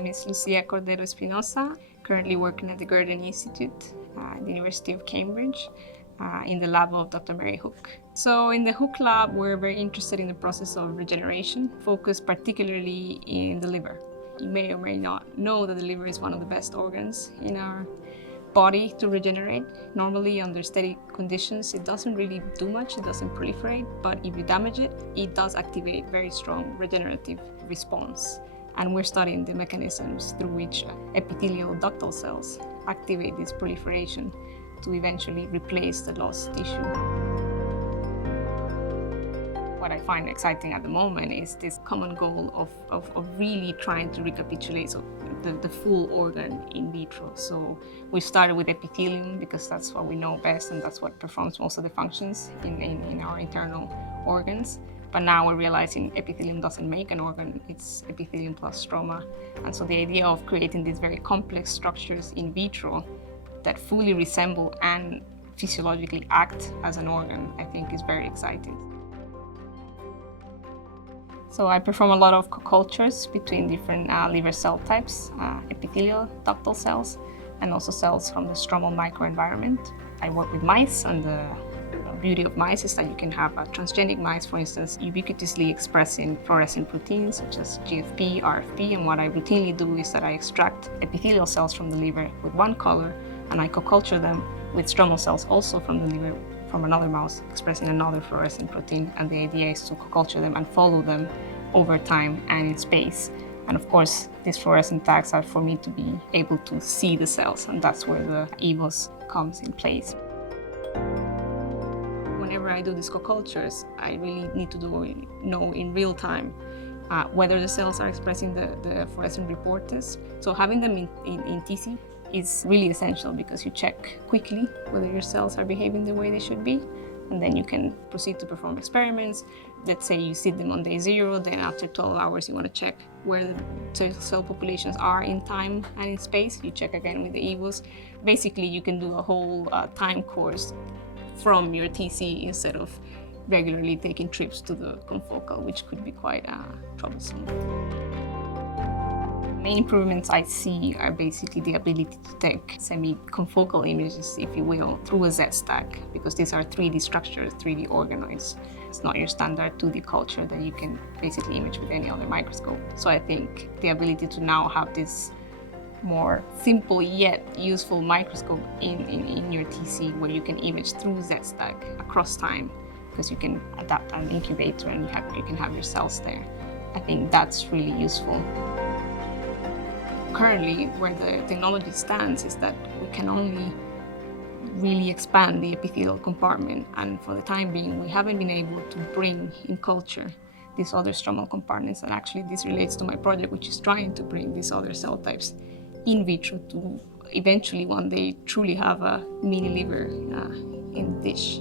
name is Lucia Cordero Espinosa, currently working at the Gurdon Institute at the University of Cambridge in the lab of Dr. Mary Hook. So in the Hook lab, we're very interested in the process of regeneration, focused particularly in the liver. You may or may not know that the liver is one of the best organs in our body to regenerate. Normally, under steady conditions, it doesn't really do much, it doesn't proliferate, but if you damage it, it does activate very strong regenerative response. And we're studying the mechanisms through which epithelial ductal cells activate this proliferation to eventually replace the lost tissue. What I find exciting at the moment is this common goal of really trying to recapitulate the full organ in vitro. So we started with epithelium because that's what we know best and that's what performs most of the functions in our internal organs. But now we're realizing epithelium doesn't make an organ, it's epithelium plus stroma. And so the idea of creating these very complex structures in vitro that fully resemble and physiologically act as an organ, I think is very exciting. So I perform a lot of co-cultures between different liver cell types, epithelial ductal cells, and also cells from the stromal microenvironment. I work with mice, and the beauty of mice is that you can have transgenic mice, for instance, ubiquitously expressing fluorescent proteins such as GFP, RFP, and what I routinely do is that I extract epithelial cells from the liver with one color, and I co-culture them with stromal cells also from the liver from another mouse expressing another fluorescent protein, and the idea is to co-culture them and follow them over time and in space. And of course, these fluorescent tags are for me to be able to see the cells, and that's where the EVOS comes in place. Whenever I do these co-cultures, I really need to know in real time whether the cells are expressing the fluorescent reporters. So having them in TC is really essential because you check quickly whether your cells are behaving the way they should be, and then you can proceed to perform experiments. Let's say you see them on day 0, then after 12 hours you want to check where the cell populations are in time and in space. You check again with the EVOS. Basically, you can do a whole time course from your TC instead of regularly taking trips to the confocal, which could be quite troublesome. Main improvements I see are basically the ability to take semi-confocal images, if you will, through a Z-stack, because these are 3D structures, 3D organoids. It's not your standard 2D culture that you can basically image with any other microscope. So I think the ability to now have this more simple yet useful microscope in your TC where you can image through Z-stack across time, because you can adapt an incubator and you can have your cells there. I think that's really useful. Currently, where the technology stands is that we can only really expand the epithelial compartment, and for the time being, we haven't been able to bring in culture these other stromal compartments, and actually this relates to my project, which is trying to bring these other cell types in vitro to eventually one day truly have a mini liver in the dish.